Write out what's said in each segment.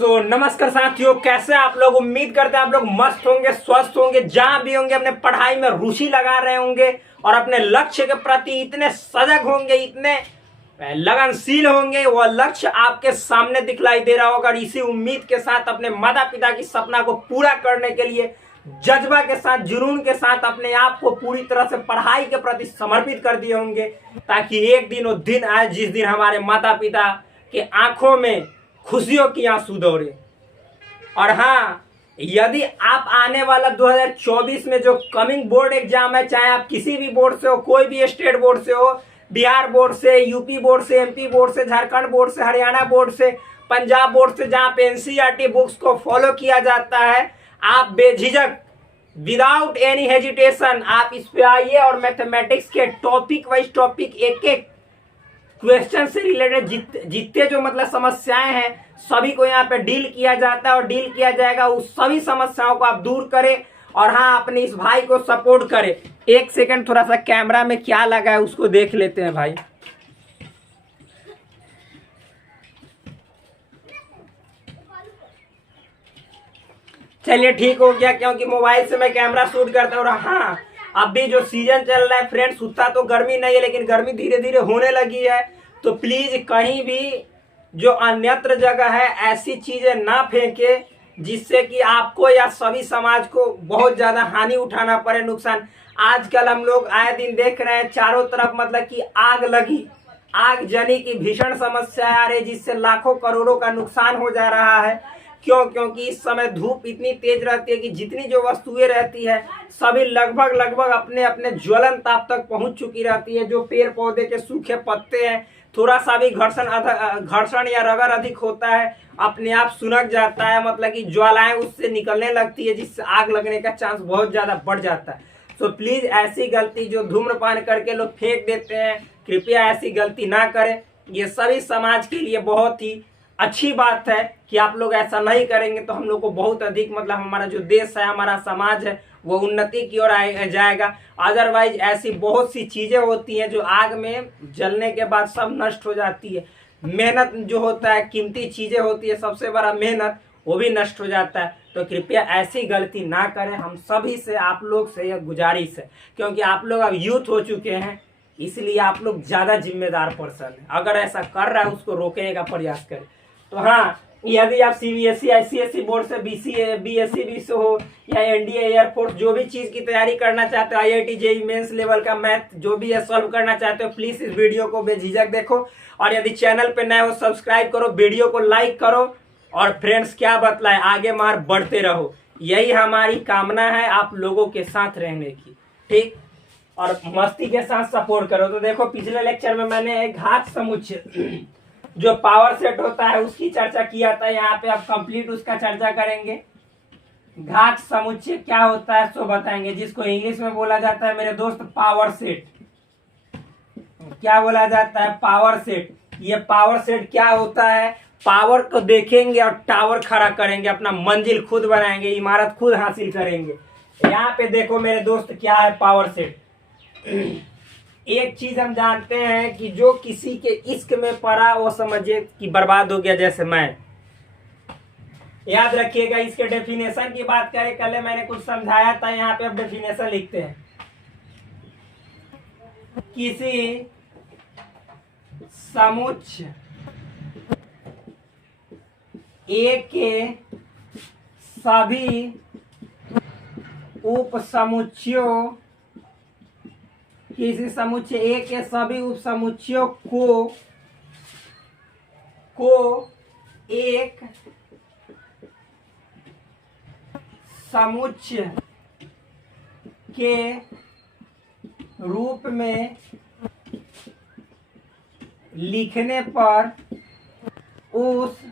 नमस्कार साथियों, कैसे आप लोग। उम्मीद करते हैं आप लोग मस्त होंगे, स्वस्थ होंगे, जहां भी होंगे अपने पढ़ाई में रुचि लगा रहे होंगे और अपने लक्ष्य के प्रति इतने सजग होंगे, इतने लगनशील होंगे। वह लक्ष्य आपके सामने दिखलाई दे रहा होगा और इसी उम्मीद के साथ अपने माता पिता की सपना को पूरा करने के लिए जज्बा के साथ, जुनून के साथ अपने आप को पूरी तरह से पढ़ाई के प्रति समर्पित कर दिए होंगे, ताकि एक दिन वो दिन आए जिस दिन हमारे माता पिता के आंखों में खुशियों की आंसू दौड़े। और हाँ, यदि आप आने वाला 2024 में जो कमिंग बोर्ड एग्जाम है, चाहे आप किसी भी बोर्ड से हो, कोई भी स्टेट बोर्ड से हो, बिहार बोर्ड से, यूपी बोर्ड से, एमपी बोर्ड से, झारखंड बोर्ड से, हरियाणा बोर्ड से, पंजाब बोर्ड से, जहाँ पे एनसीईआरटी बुक्स को फॉलो किया जाता है, आप बेझिझक विदाउट एनी हेजिटेशन आप इस पे आइए और मैथमेटिक्स के टॉपिक वाइज टॉपिक एक एक क्वेश्चन से रिलेटेड जितने जो मतलब समस्याएं हैं सभी को यहाँ पे डील किया जाता है और डील किया जाएगा। उस सभी समस्याओं को आप दूर करें और हाँ, अपने इस भाई को सपोर्ट करें। एक सेकंड, थोड़ा सा कैमरा में क्या लगा है उसको देख लेते हैं भाई। चलिए ठीक हो गया, क्योंकि मोबाइल से मैं कैमरा शूट करता हूँ। और हाँ, अभी जो सीजन चल रहा है फ्रेंड्स, उतना तो गर्मी नहीं है, लेकिन गर्मी धीरे धीरे होने लगी है। तो प्लीज कहीं भी जो अन्यत्र जगह है ऐसी चीजें ना फेंके जिससे कि आपको या सभी समाज को बहुत ज्यादा हानि उठाना पड़े, नुकसान। आजकल हम लोग आए दिन देख रहे हैं चारों तरफ मतलब कि आग लगी, आग जनी की भीषण समस्या आ रही, जिससे लाखों करोड़ों का नुकसान हो जा रहा है। क्योंकि इस समय धूप इतनी तेज रहती है कि जितनी जो वस्तुएं रहती है सभी लगभग अपने अपने ज्वलन ताप तक पहुंच चुकी रहती है। जो पेड़ पौधे के सूखे पत्ते हैं, थोड़ा सा भी घर्षण या रगड़ अधिक होता है, अपने आप सुनक जाता है, मतलब कि ज्वालाएं उससे निकलने लगती है, जिससे आग लगने का चांस बहुत ज्यादा बढ़ जाता है। तो प्लीज ऐसी गलती जो धूम्रपान करके लोग फेंक देते हैं, कृपया ऐसी गलती ना करें। ये सभी समाज के लिए बहुत ही अच्छी बात है कि आप लोग ऐसा नहीं करेंगे तो हम लोग को बहुत अधिक मतलब हमारा जो देश है, हमारा समाज है, वो उन्नति की ओर जाएगा। अदरवाइज ऐसी बहुत सी चीजें होती हैं जो आग में जलने के बाद सब नष्ट हो जाती है। मेहनत जो होता है, कीमती चीजें होती है, सबसे बड़ा मेहनत, वो भी नष्ट हो जाता है। तो कृपया ऐसी गलती ना करें। हम सभी से, आप लोग से यह गुजारिश है, क्योंकि आप लोग अब यूथ हो चुके हैं, इसलिए आप लोग ज्यादा जिम्मेदार पर्सन है। अगर ऐसा कर रहा है उसको रोकने का प्रयास करें। तो हाँ, यदि आप सीबीएसई, आईसीएसई बोर्ड से बीसीए, बीएससी से हो या एनडीए, एयरफोर्स, जो भी चीज की तैयारी करना चाहते हो, आईआईटी, जेईई मेंस लेवल का मैथ जो भी है सॉल्व करना चाहते हो, प्लीज इस वीडियो को बेझिझक देखो। और यदि चैनल पे नए हो सब्सक्राइब करो, वीडियो को लाइक करो और फ्रेंड्स क्या बतलाए, आगे मार बढ़ते रहो। यही हमारी कामना है आप लोगों के साथ रहने की, ठीक, और मस्ती के साथ सपोर्ट करो। तो देखो, पिछले लेक्चर में मैंने एक घात समुच्चय जो पावर सेट होता है उसकी चर्चा किया था। यहाँ पे अब कंप्लीट उसका चर्चा करेंगे। घात समुच्चय क्या होता है सो बताएंगे, जिसको इंग्लिश में बोला जाता है मेरे दोस्त पावर सेट। क्या बोला जाता है? Power set. ये पावर सेट क्या होता है? पावर को देखेंगे और टावर खड़ा करेंगे, अपना मंजिल खुद बनाएंगे, इमारत खुद हासिल करेंगे। यहाँ पे देखो मेरे दोस्त, क्या है पावर सेट। एक चीज हम जानते हैं कि जो किसी के इश्क में पड़ा वो समझिए कि बर्बाद हो गया, जैसे मैं। याद रखिएगा, इसके डेफिनेशन की बात करें, कल मैंने कुछ समझाया था, यहाँ पे अब डेफिनेशन लिखते हैं। किसी समुच्चय ए के सभी उपसमुच्चयों, किसी समुच्चय ए के सभी उपसमुच्चयों को एक समुच्चय के रूप में लिखने पर उस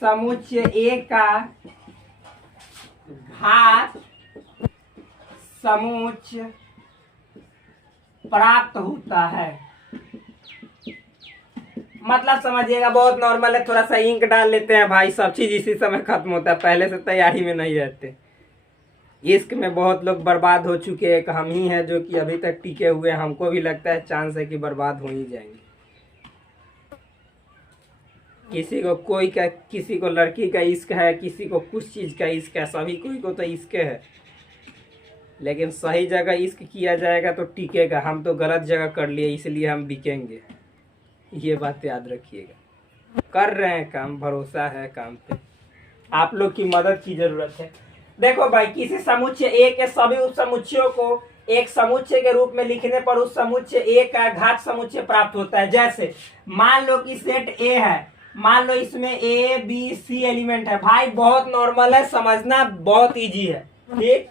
समुच्चय ए का घात समुच्चय प्राप्त होता है। मतलब समझिएगा, बहुत नॉर्मल है। थोड़ा सा इंक डाल लेते हैं भाई, सब चीज इसी समय खत्म होता है, पहले से तैयारी में नहीं रहते। इश्क में बहुत लोग बर्बाद हो चुके हैं, एक हम ही हैं जो कि अभी तक टिके हुए हैं। हमको भी लगता है चांस है कि बर्बाद हो ही जाएंगे। किसी को कोई का, किसी को लड़की का इश्क है, किसी को कुछ चीज़ का इश्क है, सभी कोई को तो इश्क है, लेकिन सही जगह इश्क किया जाएगा तो टिकेगा। हम तो गलत जगह कर लिए इसलिए हम बिकेंगे, ये बात याद रखिएगा। कर रहे हैं काम, भरोसा है काम पे, आप लोग की मदद की जरूरत है। देखो भाई, किसी समुच्चय ए के सभी उप समुच्चयों को एक समुच्चय के रूप में लिखने पर उस समुच्चय ए का घात समुच्चय प्राप्त होता है। जैसे मान लो कि सेट ए है, मान लो इसमें ए बी सी एलिमेंट है। भाई बहुत नॉर्मल है, समझना बहुत इजी है। ठीक,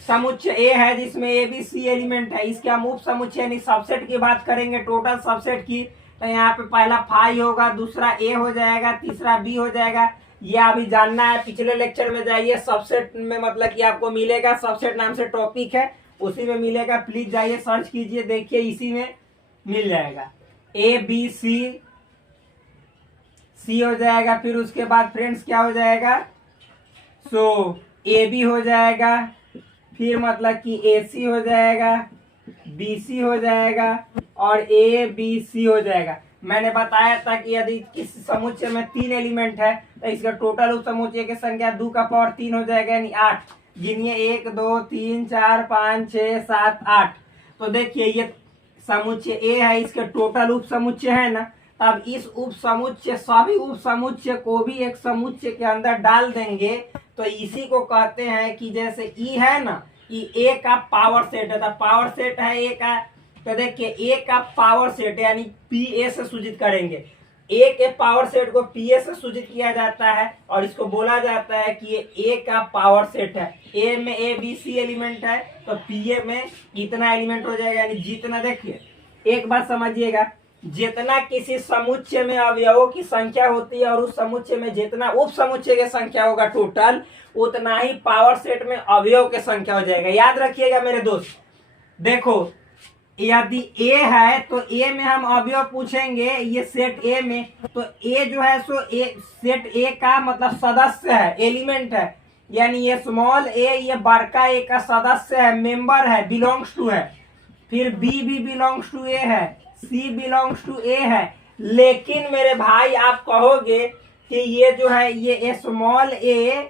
समुच्चय ए है जिसमें ए बी सी एलिमेंट है, इसके हम उप समुच्चय यानी सबसेट की बात करेंगे, टोटल सबसेट की। तो यहाँ पे पहला फाई होगा, दूसरा ए हो जाएगा, तीसरा बी हो जाएगा। ये अभी जानना है, पिछले लेक्चर में जाइए, सबसेट में मतलब कि आपको मिलेगा, सबसेट नाम से टॉपिक है, उसी में मिलेगा। प्लीज जाइए सर्च कीजिए, देखिए इसी में मिल जाएगा। ए बी सी सी हो जाएगा, फिर उसके बाद फ्रेंड्स क्या हो जाएगा, सो ए बी हो जाएगा, फिर मतलब कि ए सी हो जाएगा, बी सी हो जाएगा और ए बी सी हो जाएगा। मैंने बताया था कि यदि किस समुच्चय में 3 एलिमेंट है तो इसका टोटल उप समुच्चय की संख्या 2 का पावर 3 हो जाएगा, यानी 8। गिनिए 1 2 3 4 5 6 7 8। तो देखिए ये समुच्चय ए है, इसके टोटल उप समुच्चय है ना। अब इस उप समुच्चय, सभी उप समुच्चय को भी एक समुच्चय के अंदर डाल देंगे तो इसी को कहते हैं कि जैसे ई है ना, ई ए का पावर सेट है। तो पावर सेट है ए का, तो देखिए ए का पावर सेट यानी पी ए से सूचित करेंगे। ए के पावर सेट को पी ए से सूचित किया जाता है और इसको बोला जाता है कि ये ए का पावर सेट है। ए में ए बी सी एलिमेंट है तो पी ए में इतना एलिमेंट हो जाएगा, यानी जितना, देखिए एक बात समझिएगा, जितना किसी समुच्चय में अवयवों की संख्या होती है और उस समुच्चय में जितना उप समुच्चय की संख्या होगा टोटल, उतना ही पावर सेट में अवयव की संख्या हो जाएगा। याद रखिएगा मेरे दोस्त। देखो यदि ए है तो ए में हम अवयव पूछेंगे, ये सेट ए में, तो ए जो है सो ए सेट ए का मतलब सदस्य है, एलिमेंट है, यानी ये स्मॉल ए ये बड़का ए का सदस्य है, मेंबर है, बिलोंग्स टू है। फिर बी भी बिलोंग्स टू ए है, सी बिलोंग्स टू ए है। लेकिन मेरे भाई आप कहोगे कि ये जो है ये स्मॉल ए,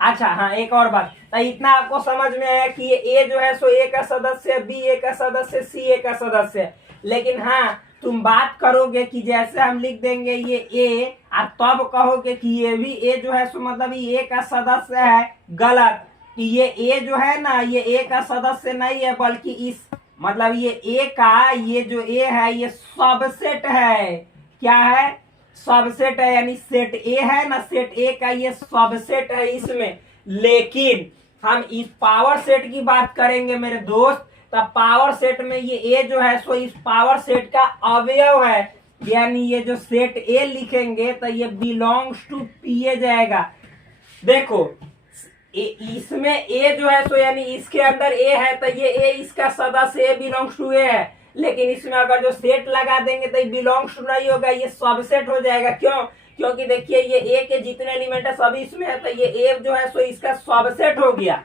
अच्छा हाँ एक और बात, तो इतना आपको समझ में आया कि ये ए जो है सो ए का सदस्य, बी ए का सदस्य, सी ए का सदस्य। लेकिन हाँ तुम बात करोगे कि जैसे हम लिख देंगे ये ए और तब कहोगे कि ये भी ए जो है सो मतलब ये ए का सदस्य है, गलत। कि ये ए जो है ना ये ए का सदस्य नहीं है, बल्कि इस मतलब ये ए का, ये जो ए है ये सबसेट है। क्या है, सबसेट है, यानी सेट ए है ना, सेट ए का ये सबसेट है इसमें। लेकिन हम इस पावर सेट की बात करेंगे मेरे दोस्त, तब पावर सेट में ये ए जो है सो इस पावर सेट का अवयव है, यानी ये जो सेट ए लिखेंगे तो ये बिलोंग्स टू पी ए जाएगा। देखो इसमें ए जो है सो यानी इसके अंदर ए है तो ये ए इसका सदस्य ए बिलोंग्स टू ए है। लेकिन इसमें अगर जो सेट लगा देंगे तो ये बिलोंग्स टू नहीं होगा, ये सबसेट हो जाएगा। क्यों, क्योंकि देखिए ये ए के जितने एलिमेंट है सभी इसमें है, तो ये ए जो है सो इसका सबसेट हो गया।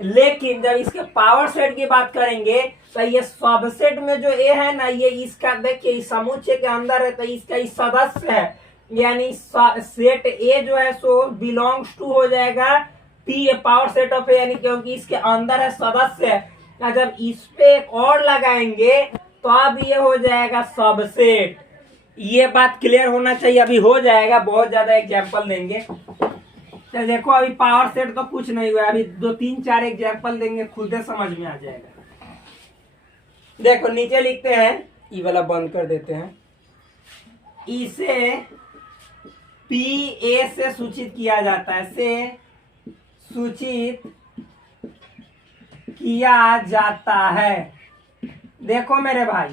लेकिन जब इसके पावर सेट की बात करेंगे तो ये सबसेट में जो ए है ना ये इसका, देखिए इस समुच्चय के अंदर है तो इसका इस सदस्य है, यानी सेट ए जो है सो बिलोंग्स टू हो जाएगा P A power set of A, यानी क्योंकि इसके अंदर है सदस्य है। जब इस पे एक और लगाएंगे तो अब ये हो जाएगा सबसेट। ये बात क्लियर होना चाहिए, अभी हो जाएगा, बहुत ज्यादा एग्जांपल देंगे। तो देखो अभी पावर सेट तो कुछ नहीं हुआ, अभी 2-3-4 एग्जांपल देंगे, खुद समझ में आ जाएगा। देखो नीचे लिखते हैं, ये वाला बंद कर देते हैं, इसे पी ए से सूचित किया जाता है, से सूचित किया जाता है। देखो मेरे भाई,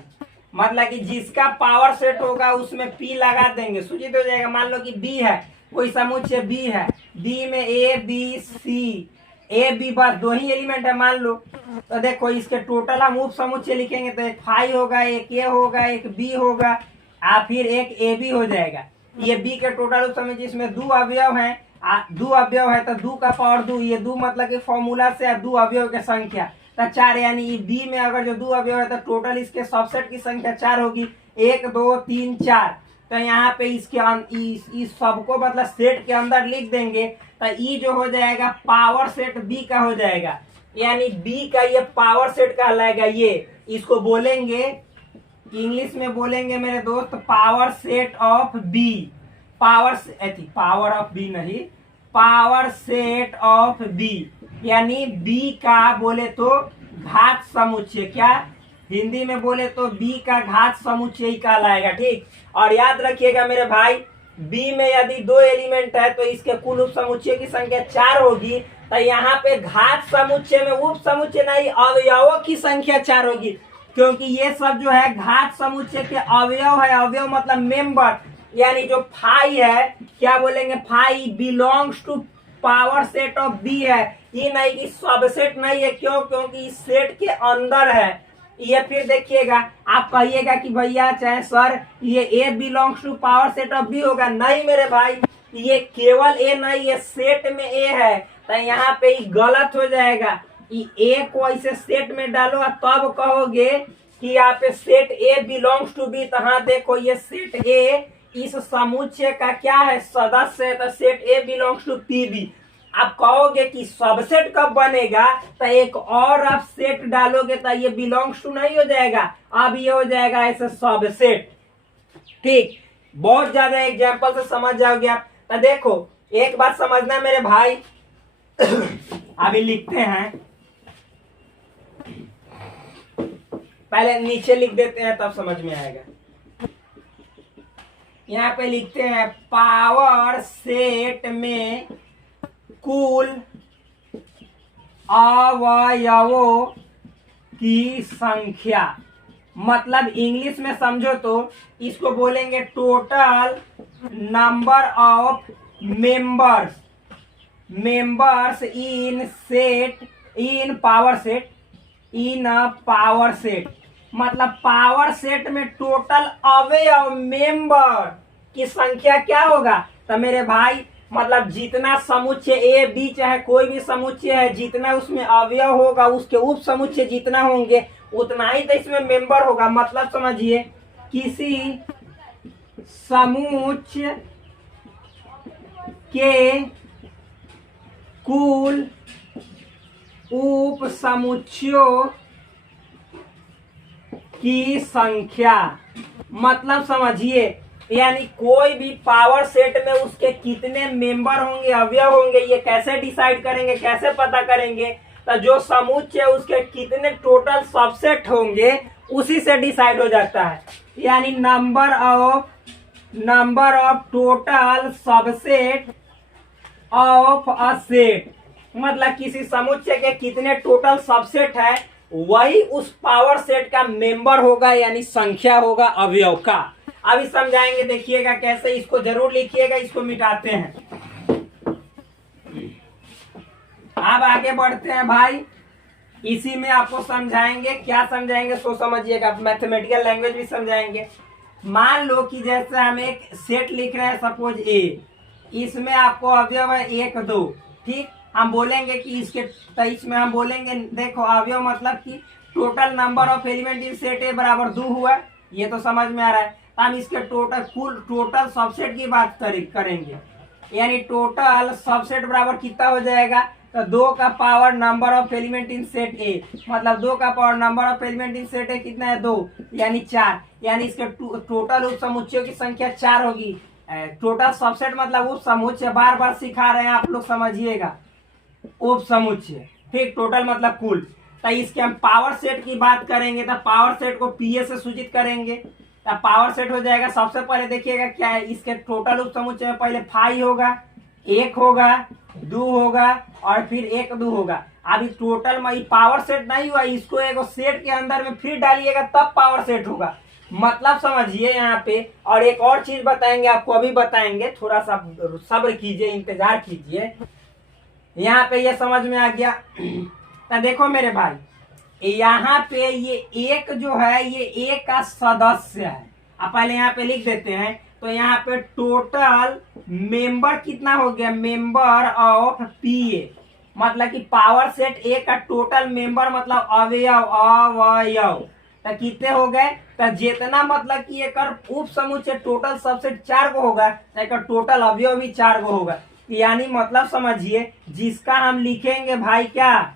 मतलब कि जिसका पावर सेट होगा उसमें पी लगा देंगे, सूचित हो जाएगा। मान लो कि बी है, कोई समुच्चय बी है, बी में ए बी सी, ए बी बस 2 ही एलिमेंट है मान लो। तो देखो इसके टोटल हम उप समुच्चय लिखेंगे तो एक फाई होगा, एक ए होगा, एक बी होगा और फिर एक ए बी हो जाएगा। ये बी के टोटल उप समुच्चय, इसमें 2 अवयव है, 2 अवयव है तो 2 का पावर 2, ये 2 मतलब कि फॉर्मूला से 2 अवयव की संख्या तो 4, यानी बी में अगर जो 2 अवयव है तो टोटल इसके सबसेट की संख्या 4 होगी, 1 2 3 4। तो यहाँ पे इस सबको मतलब सेट के अंदर लिख देंगे तो ई जो हो जाएगा पावर सेट बी का हो जाएगा, यानी बी का ये पावर सेट कहलाएगा। ये इसको बोलेंगे इंग्लिश में बोलेंगे मेरे दोस्त power set of B, power of B नहीं, पावर सेट ऑफ बी, यानी बी का बोले तो घात समुच्चय, क्या हिंदी में बोले तो बी का घात समुच्चय कहलाएगा। ठीक, और याद रखिएगा मेरे भाई, बी में यदि 2 एलिमेंट है तो इसके कुल उप समुच्चय की संख्या 4 होगी, तो यहाँ पे घात समुच्चय में उप समुच्चय नहीं अवयवों की संख्या 4 होगी, क्योंकि ये सब जो है घात समुच्चय के अवयव है। अवयव मतलब मेंबर, यानी जो फाई है, क्या बोलेंगे, phi belongs to power set of B है, ये नहीं कि सबसेट नहीं है। क्यों? क्योंकि इस सेट के अंदर है ये। फिर देखिएगा, आप कहिएगा कि भैया चाहे सर ये A belongs to power set of B होगा, नहीं मेरे भाई, ये केवल ए नहीं, ये सेट में ए है, तो यहाँ पे गलत हो जाएगा। ए को ऐसे सेट में डालो तब कहोगे कि यहाँ पे set A belongs to B, तो हाँ देखो ये सेट ए इस समुच्चय का क्या है, सदस्य है, तो set A belongs to P B. आप कहोगे कि सबसेट कब बनेगा, तो एक और आप सेट डालोगे तो ये बिलोंग्स टू नहीं हो जाएगा, अब ये हो जाएगा ऐसे सबसेट। ठीक, बहुत ज्यादा एग्जांपल से समझ जाओगे आप। तो देखो एक बात समझना मेरे भाई, अभी लिखते हैं, पहले नीचे लिख देते हैं तब समझ में आएगा। यहाँ पे लिखते हैं पावर सेट में कुल अवयवों की संख्या, मतलब इंग्लिश में समझो तो इसको बोलेंगे total number of members in set, in power set, in a power set, मतलब पावर सेट में टोटल अवयव मेंबर की संख्या क्या होगा, तो मेरे भाई मतलब जितना समुच्चय ए बी चाहे कोई भी समुच्चय है, जितना उसमें अवयव होगा उसके उप समुच्चय जितना होंगे उतना ही तो इसमें मेंबर होगा। मतलब समझिए, किसी समुच्चय के कुल उप समुच्चयों की संख्या, मतलब समझिए, यानी कोई भी पावर सेट में उसके कितने मेंबर होंगे, अवयव होंगे, ये कैसे डिसाइड करेंगे, कैसे पता करेंगे, तो जो समुच्चय उसके कितने टोटल सबसेट होंगे उसी से डिसाइड हो जाता है। यानी number of total subset of a set, मतलब किसी समुच्चय के कितने टोटल सबसेट है वही उस पावर सेट का मेंबर होगा, यानी संख्या होगा अवयव का। अभी समझाएंगे, देखिएगा कैसे, इसको जरूर लिखिएगा, इसको मिटाते हैं। अब आगे बढ़ते हैं भाई, इसी में आपको समझाएंगे, क्या समझाएंगे सो समझिएगा, मैथमेटिकल लैंग्वेज भी समझाएंगे। मान लो कि जैसे हम एक सेट लिख रहे हैं, सपोज ए, इसमें आपको अवयव है 1 2, ठीक, हम बोलेंगे कि इसके, तो इसमें हम बोलेंगे देखो अवयव मतलब कि total number of element in set ए बराबर 2 हुआ, ये तो समझ में आ रहा है। हम इसके टोटल सबसेट की बात करेंगे, यानी टोटल सबसेट बराबर कितना हो जाएगा, तो 2 का power number of element in set A, मतलब 2 का power number of element in set ए कितना है 2, यानी 4, यानी इसके टोटल उप समुच्चयों की संख्या 4 होगी। टोटल सबसेट मतलब उप समुच्चय, बार बार सिखा रहे हैं आप लोग, समझिएगा, उप समुच्चय, ठीक, टोटल मतलब कुल। तो इसके हम पावर सेट की बात करेंगे, तो पावर सेट को पीए से सूचित करेंगे, तो पावर सेट हो जाएगा। सबसे पहले देखिएगा क्या है, इसके टोटल उप समुच्चय में पहले 5 होगा, 1 होगा, 2 होगा और फिर 1 2 होगा। अभी टोटल में पावर सेट नहीं हुआ, इसको एक सेट के अंदर में फिर डालिएगा तब पावर सेट होगा, मतलब समझिए यहाँ पे। और एक और चीज बताएंगे आपको, अभी बताएंगे, थोड़ा सा सब्र कीजिए, इंतजार कीजिए, यहाँ पे ये समझ में आ गया। तो देखो मेरे भाई, यहाँ पे ये 1 जो है ये 1 का सदस्य है, आप पहले यहाँ पे लिख देते हैं। तो यहाँ पे टोटल मेंबर कितना हो गया, मेंबर ऑफ पीए, मतलब कि पावर सेट ए का टोटल मेंबर मतलब अवयव, तो कितने हो गए, तो जितना मतलब कि एक उप समुच्चय टोटल सबसेट 4 को होगा, एक टोटल अवयव भी 4 को होगा। यानी मतलब समझिए, जिसका हम लिखेंगे भाई क्या,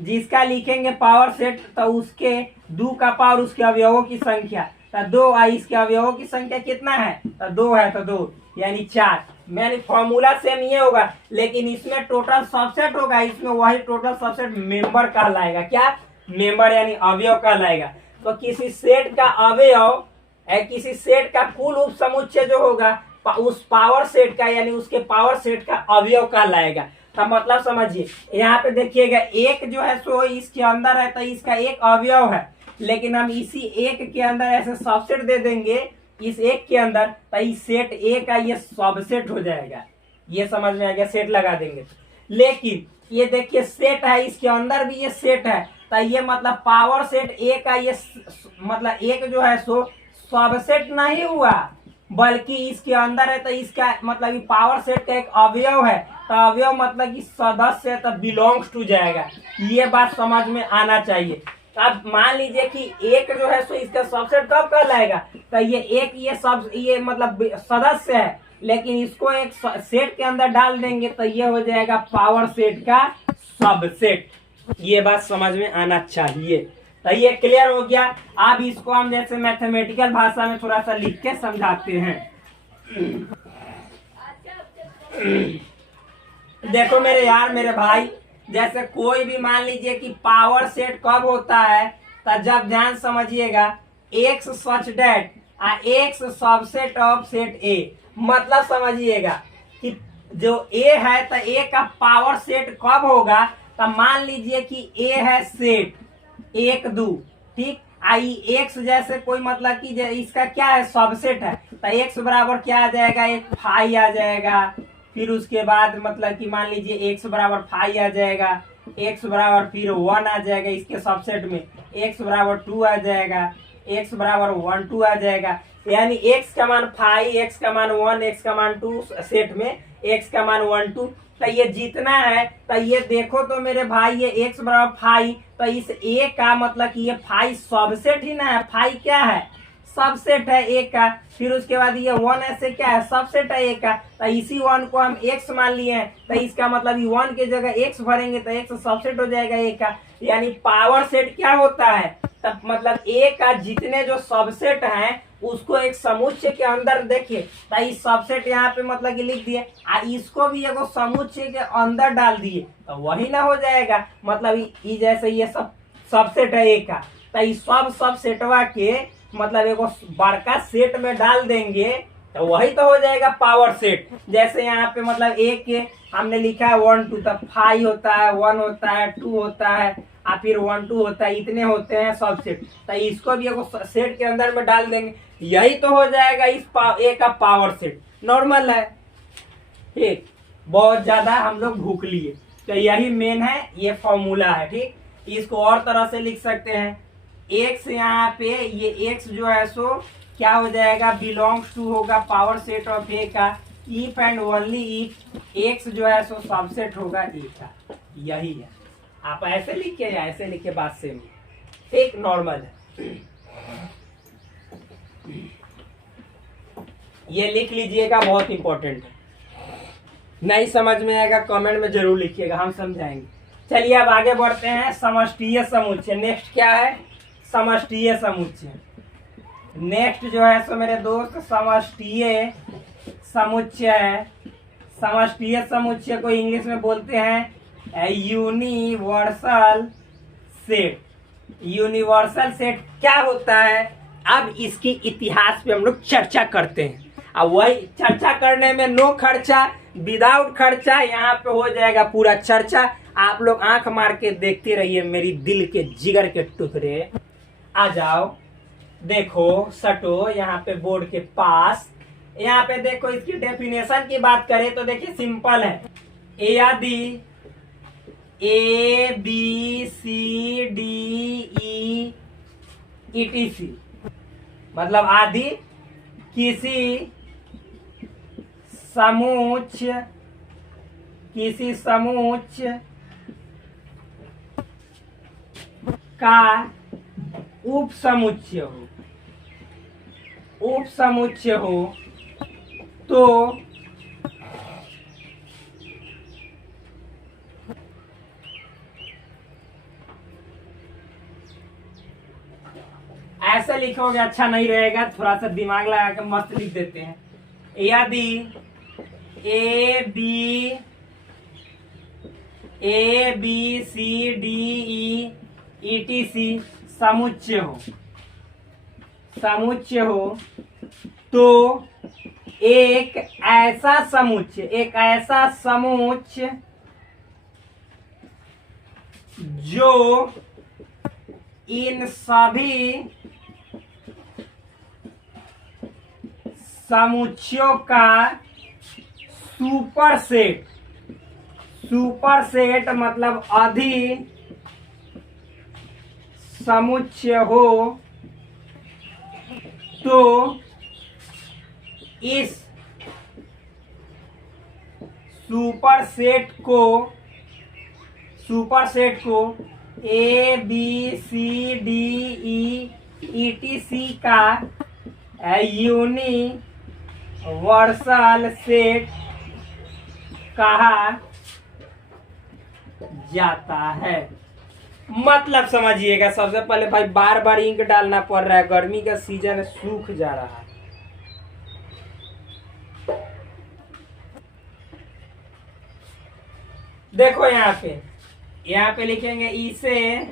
जिसका लिखेंगे पावर सेट, तो उसके 2 का पावर उसके अवयवों की संख्या, तो 2, इसके अवयवों की संख्या कितना है, तो 2 है, तो 2 यानी 4। यानी फॉर्मूला सेम ये होगा, लेकिन इसमें टोटल सबसेट होगा, इसमें वही टोटल सबसेट मेंबर कहलाएगा। क्या, मेंबर यानी अवयव कहलाएगा। तो किसी सेट का अवयव, किसी सेट का कुल उप समुच्चय जो होगा उस पावर सेट का, यानी उसके पावर सेट का अवयव कहलाएगा। तो मतलब समझिए, यहाँ पे देखिएगा एक जो है सो इसके अंदर है, तो इसका एक अवयव है, लेकिन हम इसी एक के अंदर ऐसे सबसेट दे देंगे इस एक के अंदर, तो इस सेट ए का ये सबसेट हो जाएगा। ये समझ में आ गया, सेट लगा देंगे। लेकिन ये देखिए सेट है, इसके अंदर भी ये सेट है, तो ये मतलब पावर सेट ए का ये मतलब एक जो है सो सबसेट नहीं हुआ, बल्कि इसके अंदर है, तो इसका मतलब पावर सेट का एक अवयव है, तो अवयव मतलब कि सदस्य है, तो बिलोंग्स टू जाएगा। ये बात समझ में आना चाहिए। अब मान लीजिए कि एक जो है सो इसका सबसेट कब कहलाएगा, तो ये एक ये मतलब सदस्य है, लेकिन इसको एक सेट के अंदर डाल देंगे तो ये हो जाएगा पावर सेट का सबसेट। ये बात समझ में आना चाहिए। तो ये क्लियर हो गया। अब इसको हम जैसे मैथमेटिकल भाषा में थोड़ा सा लिख के समझाते हैं। देखो मेरे यार, मेरे भाई, जैसे कोई भी मान लीजिए कि पावर सेट कब होता है, तो जब ध्यान समझिएगा, X such that X subset of set A. मतलब समझिएगा कि जो ए है, तो ए का पावर सेट कब होगा, तो मान लीजिए कि ए है सेट 1 2, ठीक। आई एक्स जैसे कोई मतलब कि इसका क्या है, सबसेट है, तो एक्स बराबर क्या आ जाएगा, एक फाई आ जाएगा। फिर उसके बाद मतलब कि मान लीजिए एक्स बराबर फाई आ जाएगा, एक्स बराबर फिर 1 आ जाएगा इसके सबसेट में, एक्स बराबर 2 आ जाएगा, एक्स बराबर 1 2 आ जाएगा। यानी एक्स का मान फाई, एक्स का मान 1, एक्स का मान 2 सेट में, एक्स का मान 1 2, तो ये जितना है, तो ये देखो तो मेरे भाई, ये एक्स बराबर फाई, तो इस ए का मतलब कि ये फाई सबसेट ही ना है, फाई क्या है, सबसेट है ए का। फिर उसके बाद ये 1 ऐसे क्या है, सबसेट है ए का, तो इसी 1 को हम एक्स मान लिए हैं, तो इसका मतलब 1 के जगह एक्स भरेंगे तो एक्स सबसेट हो जाएगा ए का। यानी पावर सेट क्या होता है, तब मतलब ए का जितने जो सबसेट हैं उसको एक समुच्चय के अंदर देखिए, तो इस सबसेट यहाँ पे मतलब कि लिख दिए, इसको भी एगो समुच्चय के अंदर डाल दिए, तो वही ना हो जाएगा। मतलब जैसे ये सब सबसेट है ए का, तो इस सब सबसेटवा के मतलब एगो बड़का सेट में डाल देंगे, तो वही तो हो जाएगा पावर सेट। जैसे यहाँ पे मतलब एक के हमने लिखा है 1 2, तब 5 होता है, 1 होता है, 2 होता है, और फिर 1 2 होता है, इतने होते हैं सब सेट, तो इसको भी एगो सेट के अंदर में डाल देंगे, यही तो हो जाएगा इस ए का पावर सेट। नॉर्मल है, ठीक। बहुत ज्यादा हम लोग भूख लिए, तो यही मेन है, ये फॉर्मूला है, ठीक। इसको और तरह से लिख सकते हैं, एक्स यहाँ पे ये एक्स जो है सो क्या हो जाएगा, बिलोंग्स टू होगा पावर सेट ऑफ ए का, if and only if x जो है सो सबसेट होगा ए का। यही है, आप ऐसे लिखिए या ऐसे लिखिए, बात सेम, ठीक, नॉर्मल है। ये लिख लीजिएगा, बहुत इंपॉर्टेंट है। नहीं समझ में आएगा कमेंट में जरूर लिखिएगा, हम समझाएंगे। चलिए अब आगे बढ़ते हैं, समष्टीय समुच्चय। नेक्स्ट क्या है, समष्टीय समुच्चय। नेक्स्ट जो है सो मेरे दोस्त समष्टीय समुच्चय है। समष्टीय समुच्चय को इंग्लिश में बोलते हैं यूनिवर्सल सेट। यूनिवर्सल सेट क्या होता है, अब इसकी इतिहास पे हम लोग चर्चा करते हैं। अब वही चर्चा करने में नो खर्चा, विदाउट खर्चा, यहाँ पे हो जाएगा पूरा चर्चा। आप लोग आंख मार के देखते रहिए मेरी दिल के जिगर के टुकड़े। आ जाओ, देखो, सटो यहाँ पे बोर्ड के पास। यहाँ पे देखो, इसकी डेफिनेशन की बात करें तो देखिए सिंपल है, यदि A B C D E ETC मतलब आदि किसी समुच्चय का उप समुच्चय हो तो ऐसे लिखोगे अच्छा नहीं रहेगा, थोड़ा सा दिमाग लगा के मस्त लिख देते हैं। यदि A B C D E ETC समुच्चय हो तो एक ऐसा समुच्चय जो इन सभी समुच्चयों का सुपरसेट मतलब अधि समुच्चय हो तो इस सुपरसेट को A B C D E ETC का यूनिवर्सल सेट कहा जाता है। मतलब समझिएगा, सबसे पहले भाई बार बार इंक डालना पड़ रहा है, गर्मी का सीजन है, सूख जा रहा है। देखो यहाँ पे लिखेंगे, इसे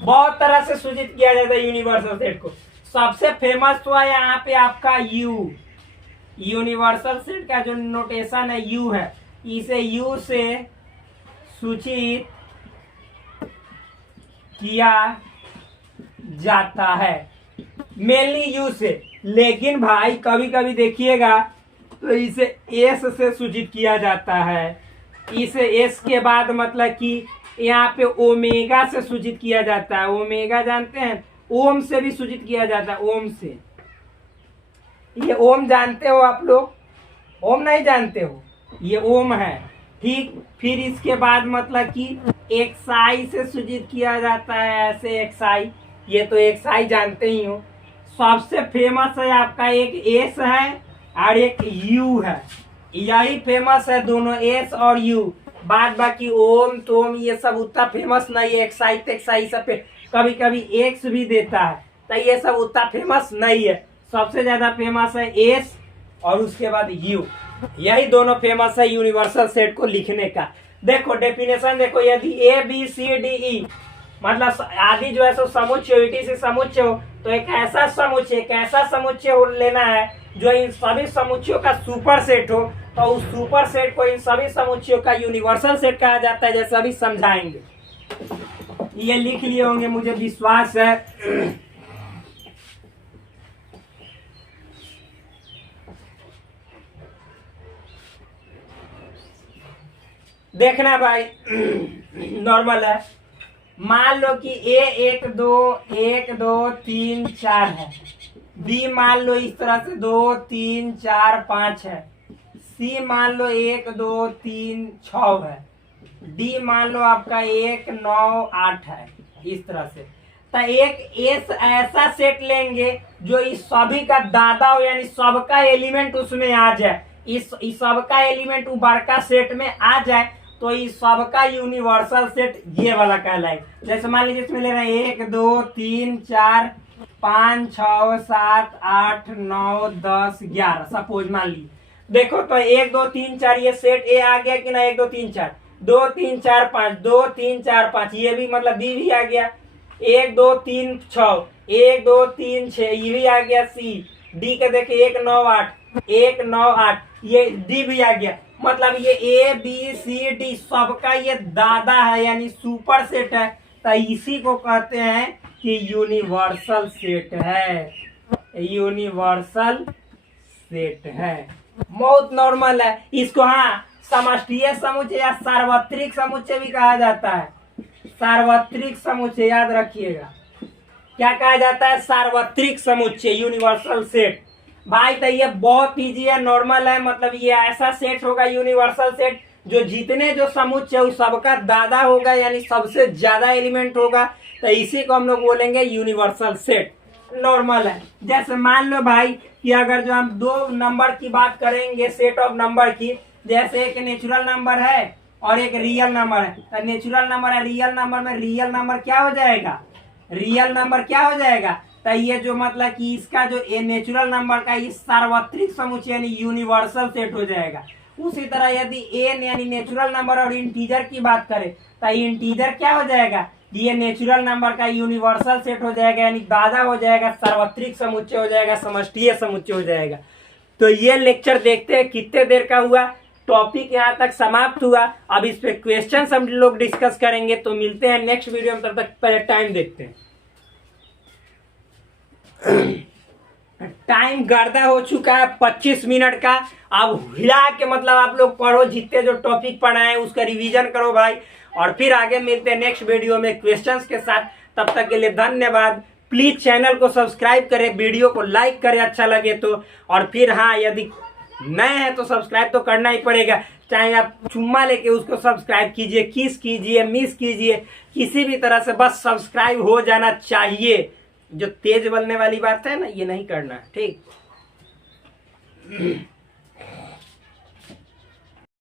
बहुत तरह से सूचित किया जाता है यूनिवर्सल सेट को। सबसे फेमस तो है यहाँ पे आपका यू, यूनिवर्सल सेट का जो नोटेशन है यू है, इसे यू से सूचित किया जाता है, मेनली यू से। लेकिन भाई कभी कभी देखिएगा तो इसे एस से सूचित किया जाता है। इसे एस के बाद मतलब कि यहाँ पे ओमेगा से सूचित किया जाता है। ओमेगा जानते हैं, ओम से भी सूचित किया जाता है, ओम से। ये ओम जानते हो आप लोग? ओम नहीं जानते हो? ये ओम है, ठीक। फिर इसके बाद मतलब कि एक्साई से सूचित किया जाता है, ऐसे एक्साई। ये तो एक्साई जानते ही हो। सबसे फेमस है आपका एक एस है और एक यू है, यही फेमस है दोनों, एस और यू। बाद बाकी ओम तोम ये सब उतना फेमस नहीं है। एक्साई सब पे कभी कभी एक्स भी देता है, तो ये सब उतना फेमस नहीं है। सबसे ज्यादा फेमस है एस और उसके बाद यू, यही दोनों फेमस है यूनिवर्सल सेट को लिखने का। देखो डेफिनेशन देखो, यदि ए बी सी डी ई मतलब आदि जो है सो समुच्चय ETC समुच्चय हो तो एक ऐसा समुच्चय लेना है जो इन सभी समुच्चयों का सुपर सेट हो, तो उस सुपर सेट को इन सभी समुच्चयों का यूनिवर्सल सेट कहा जाता है, जैसा अभी समझाएंगे। ये लिख लिए होंगे मुझे विश्वास है। देखना भाई नॉर्मल है। मान लो कि ए 1 2 3 4 है, बी मान लो इस तरह से 2 3 4 5 है, सी मान लो 1 2 3 6 है, डी मान लो आपका 1 9 8 है, इस तरह से। तो एक एस ऐसा सेट लेंगे जो इस सभी का दादा हो, यानी सबका एलिमेंट उसमें आ जाए। इस सबका एलिमेंट बड़का सेट में आ जाए तो इस सबका यूनिवर्सल सेट ये वाला कहलाएगा। जैसे मान लीजिए इसमें ले रहे हैं 1 2 3 4 5 6 7 8 9 10 11, सपोज मान लीजिए। देखो तो 1 2 3 4 ये सेट ए आ गया कि ना, 1 2 3 4 2 3 4 5 2 3 4 5, ये भी मतलब बी भी आ गया। 1 2 3 6 1 2 3 6 ये भी आ गया। सी डी का देखिए 1 9 8 ये डी भी आ गया। मतलब ये ए बी सी डी सबका ये दादा है, यानी सुपर सेट है। तो इसी को कहते हैं कि यूनिवर्सल सेट है, यूनिवर्सल सेट है। बहुत नॉर्मल है। इसको हाँ समष्टीय समुच्चय या सार्वत्रिक समुच्चय भी कहा जाता है। सार्वत्रिक समुच्चय याद रखिएगा, क्या कहा जाता है? सार्वत्रिक समुच्चय, यूनिवर्सल सेट। भाई तो ये बहुत इजी है, नॉर्मल है। मतलब ये ऐसा सेट होगा यूनिवर्सल सेट जो जितने जो समुच्चय उस सबका दादा होगा, यानी सबसे ज्यादा एलिमेंट होगा। तो इसी को हम लोग बोलेंगे यूनिवर्सल सेट। नॉर्मल है। जैसे मान लो भाई कि अगर जो हम दो नंबर की बात करेंगे, सेट ऑफ नंबर की, जैसे एक नेचुरल नंबर है और एक रियल नंबर है, तो नेचुरल नंबर है रियल नंबर में रियल नंबर क्या हो जाएगा, रियल नंबर क्या हो जाएगा, तो ये जो मतलब कि इसका जो नेचुरल नंबर का ये सार्वत्रिक समुच्चय यानी यूनिवर्सल सेट हो जाएगा। उसी तरह यदि एन यानी नेचुरल नंबर और इंटीजर की बात करें तो इंटीजर क्या हो जाएगा, ये नेचुरल नंबर का यूनिवर्सल सेट हो जाएगा, यानी दादा हो जाएगा, सार्वत्रिक समुच्चय हो जाएगा, समष्टीय समुच्चय हो जाएगा। तो ये लेक्चर देखते हैं कितने देर का हुआ, टॉपिक यहाँ तक समाप्त हुआ। अब इस पे क्वेश्चन हम लोग डिस्कस करेंगे। तो मिलते हैं नेक्स्ट वीडियो में, तब तक पहले टाइम देखते हैं। टाइम गर्दा हो चुका है 25 मिनट का। अब हिला के मतलब आप लोग पढ़ो, जितने जो टॉपिक पढ़ा है उसका रिवीजन करो भाई, और फिर आगे मिलते हैं नेक्स्ट वीडियो में क्वेश्चंस के साथ। तब तक के लिए धन्यवाद। प्लीज चैनल को सब्सक्राइब करें, वीडियो को लाइक करें अच्छा लगे तो, और फिर हाँ यदि नए हैं तो सब्सक्राइब तो करना ही पड़ेगा, चाहे आप चुम्मा लेके उसको सब्सक्राइब कीजिए, किस कीजिए, मिस कीजिए, किसी भी तरह से बस सब्सक्राइब हो जाना चाहिए। जो तेज बोलने वाली बात है ना, ये नहीं करना, ठीक।